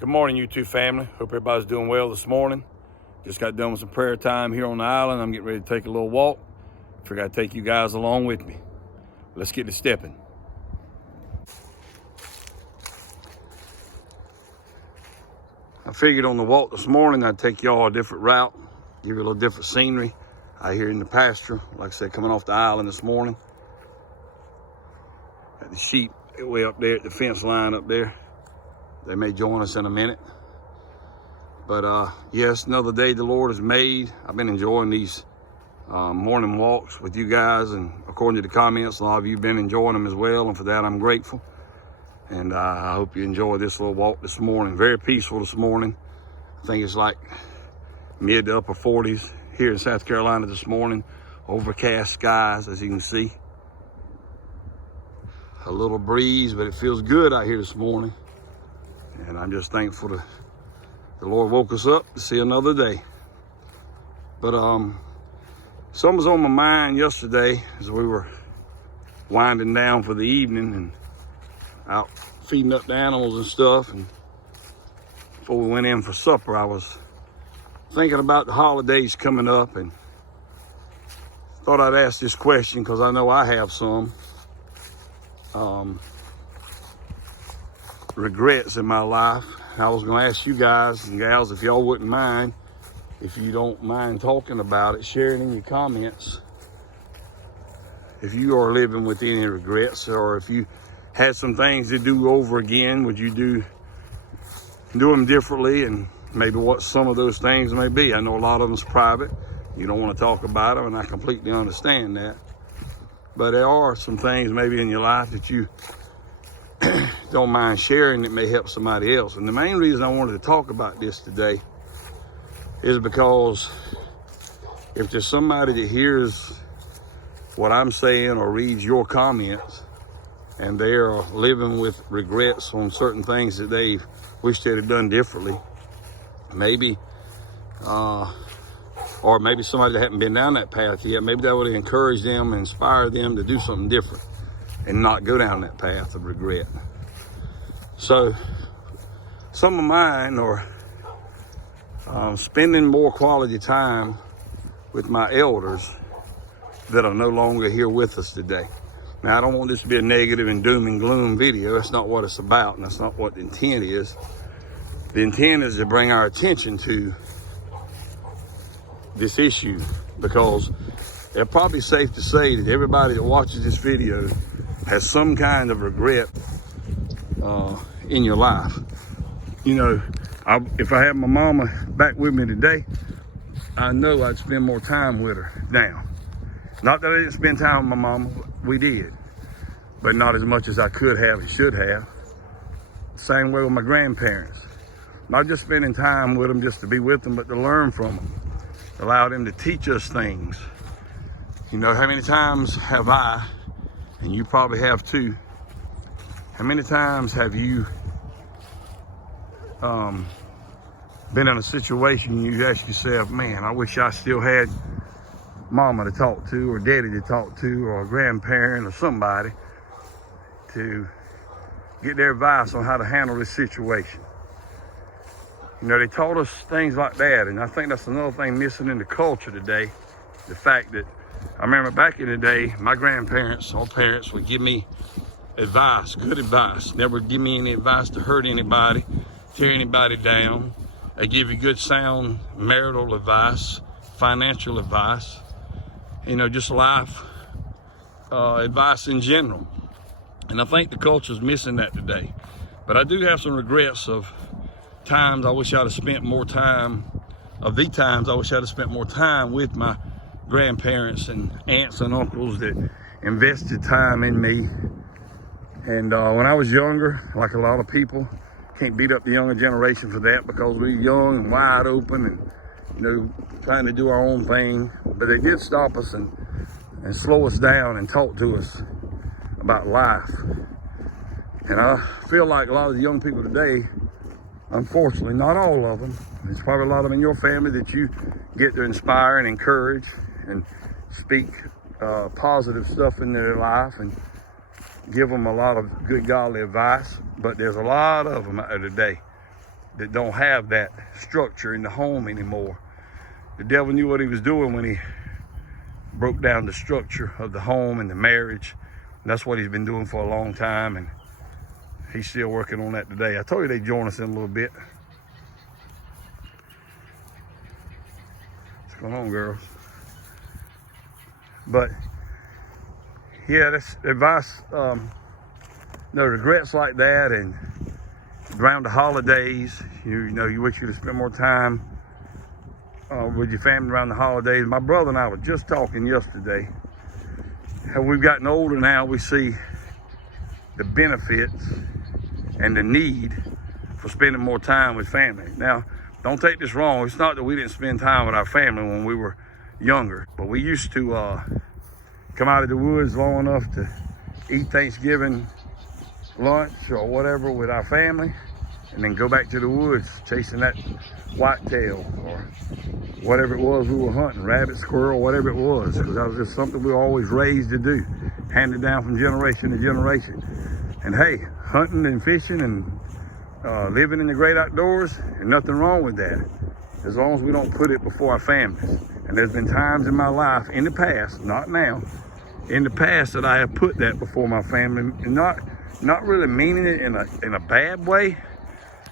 Good morning, YouTube family. Hope everybody's doing well this morning. Just got done with some prayer time here on the island. I'm getting ready to take a little walk. Figured I'd take you guys along with me. Let's get to stepping. I figured on the walk this morning I'd take y'all a different route, give you a little different scenery out here in the pasture. Like I said, coming off the island this morning. Got the sheep way up there at the fence line up there. They may join us in a minute. But yes, another day the Lord has made. I've been enjoying these morning walks with you guys, and according to the comments, a lot of you have been enjoying them as well, and for that I'm grateful. And I hope you enjoy this little walk this morning. Very peaceful this morning. I think it's like mid to upper 40s here in South Carolina this morning. Overcast skies, as you can see. A little breeze, but it feels good out here this morning. And I'm just thankful that the Lord woke us up to see another day. But something was on my mind yesterday as we were winding down for the evening and out feeding up the animals and stuff. And before we went in for supper, I was thinking about the holidays coming up, and thought I'd ask this question because I know I have some regrets in my life. I was going to ask you guys and gals, if y'all wouldn't mind, if you don't mind talking about it, sharing in your comments if you are living with any regrets, or if you had some things to do over again, would you do them differently, and maybe what some of those things may be. I know a lot of them's private. You don't want to talk about them, and I completely understand that. But there are some things maybe in your life that you don't mind sharing that may help somebody else. And the main reason I wanted to talk about this today is because if there's somebody that hears what I'm saying or reads your comments and they're living with regrets on certain things that they wish they'd have done differently, maybe, or maybe somebody that hadn't been down that path yet, maybe that would encourage them and inspire them to do something different and not go down that path of regret. So some of mine are spending more quality time with my elders that are no longer here with us today. Now, I don't want this to be a negative and doom and gloom video. That's not what it's about, and that's not what the intent is. The intent is to bring our attention to this issue, because it's probably safe to say that everybody that watches this video has some kind of regret in your life. You know, if I had my mama back with me today, I know I'd spend more time with her now. Not that I didn't spend time with my mama, we did, but not as much as I could have and should have. Same way with my grandparents. Not just spending time with them just to be with them, but to learn from them. Allow them to teach us things. You know, how many times have I, and you probably have too, how many times have you been in a situation you ask yourself, man, I wish I still had mama to talk to, or daddy to talk to, or a grandparent or somebody to get their advice on how to handle this situation. You know, they taught us things like that, and I think that's another thing missing in the culture today. The fact that I remember back in the day, my grandparents or parents would give me advice, good advice. Never give me any advice to hurt anybody, tear anybody down. They give you good sound marital advice, financial advice, you know, just life advice in general. And I think the culture's missing that today. But I do have some regrets of times I wish I'd have spent more time, with my grandparents and aunts and uncles that invested time in me. And when I was younger, like a lot of people, can't beat up the younger generation for that, because we were young and wide open and, you know, trying to do our own thing. But they did stop us and slow us down and talk to us about life. And I feel like a lot of the young people today, unfortunately, not all of them, there's probably a lot of them in your family that you get to inspire and encourage and speak positive stuff in their life and give them a lot of good godly advice. But there's a lot of them out there today that don't have that structure in the home anymore. The devil knew what he was doing when he broke down the structure of the home and the marriage. And that's what he's been doing for a long time, and he's still working on that today. I told you they'd join us in a little bit. What's going on, girls? But yeah, that's advice. No regrets like that, and around the holidays, you know, you wish you could spend more time with your family around the holidays. My brother and I were just talking yesterday. How we've gotten older now, we see the benefits and the need for spending more time with family. Now, don't take this wrong. It's not that we didn't spend time with our family when we were younger, but we used to come out of the woods long enough to eat Thanksgiving lunch or whatever with our family, and then go back to the woods chasing that whitetail or whatever it was we were hunting, rabbit, squirrel, whatever it was, because that was just something we were always raised to do, handed down from generation to generation. And hey, hunting and fishing and living in the great outdoors, and nothing wrong with that, as long as we don't put it before our families. And there's been times in my life in the past, not now, in the past, that I have put that before my family, and not really meaning it in a bad way,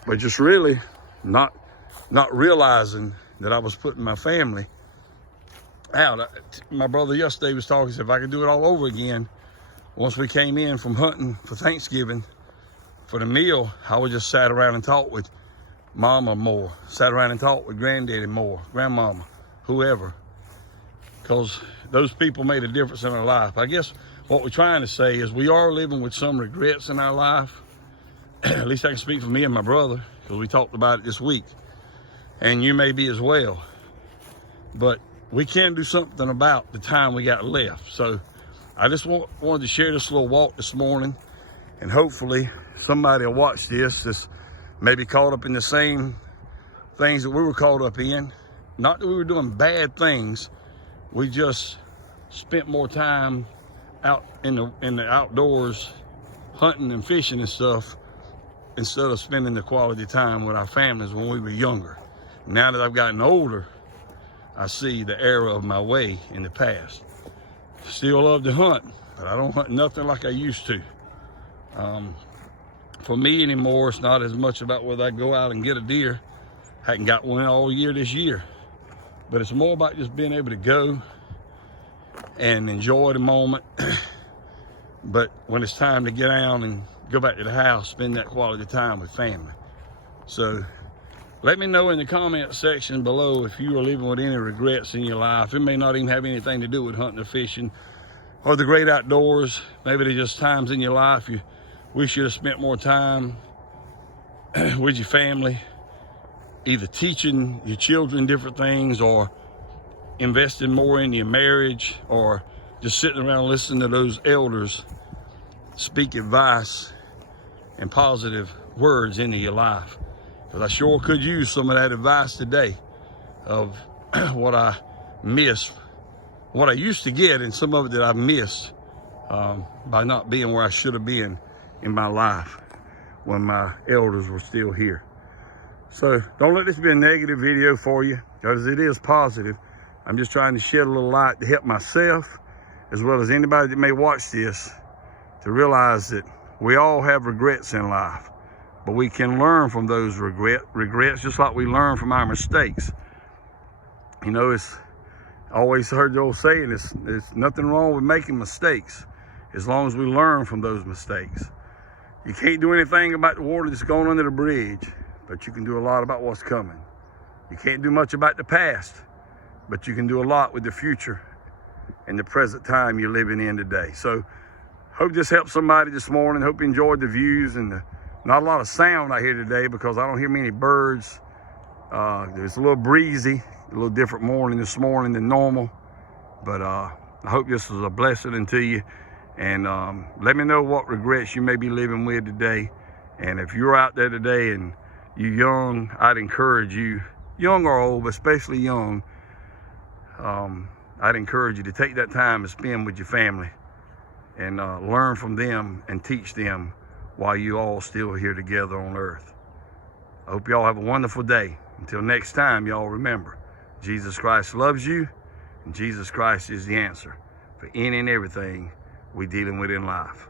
but just really not realizing that I was putting my family out. My brother yesterday was talking, said if I could do it all over again, once we came in from hunting for Thanksgiving, for the meal, I would just sat around and talk with mama more, sat around and talk with granddaddy more, grandmama, whoever, because those people made a difference in our life. I guess what we're trying to say is we are living with some regrets in our life. At least I can speak for me and my brother, because we talked about it this week. And you may be as well. But we can do something about the time we got left. So I just wanted to share this little walk this morning, and hopefully somebody will watch this that's maybe caught up in the same things that we were caught up in. Not that we were doing bad things, we just spent more time out in the outdoors hunting and fishing and stuff, instead of spending the quality time with our families when we were younger. Now that I've gotten older, I see the error of my way in the past. Still love to hunt, but I don't hunt nothing like I used to. For me anymore, it's not as much about whether I go out and get a deer. Hadn't got one all year this year, but it's more about just being able to go and enjoy the moment. But when it's time to get out and go back to the house, spend that quality time with family. So let me know in the comment section below if you are living with any regrets in your life. It may not even have anything to do with hunting or fishing or the great outdoors. Maybe they're just times in your life you wish you have spent more time with your family, either teaching your children different things, or investing more in your marriage, or just sitting around listening to those elders speak advice and positive words into your life. Because I sure could use some of that advice today of what I miss, what I used to get, and some of it that I've missed by not being where I should have been in my life when my elders were still here. So don't let this be a negative video for you, because it is positive. I'm just trying to shed a little light to help myself, as well as anybody that may watch this, to realize that we all have regrets in life, but we can learn from those regrets just like we learn from our mistakes. You know, I always heard the old saying, there's nothing wrong with making mistakes as long as we learn from those mistakes. You can't do anything about the water that's going under the bridge, but you can do a lot about what's coming. You can't do much about the past, but you can do a lot with the future and the present time you're living in today. So hope this helped somebody this morning. Hope you enjoyed the views and not a lot of sound out here today, because I don't hear many birds. It's a little breezy, a little different morning this morning than normal. But I hope this was a blessing to you. And let me know what regrets you may be living with today. And if you're out there today and you're young, I'd encourage you, young or old, but especially young, I'd encourage you to take that time to spend with your family and learn from them and teach them while you all still here together on earth. I hope y'all have a wonderful day. Until next time, y'all remember, Jesus Christ loves you, and Jesus Christ is the answer for any and everything we're dealing with in life.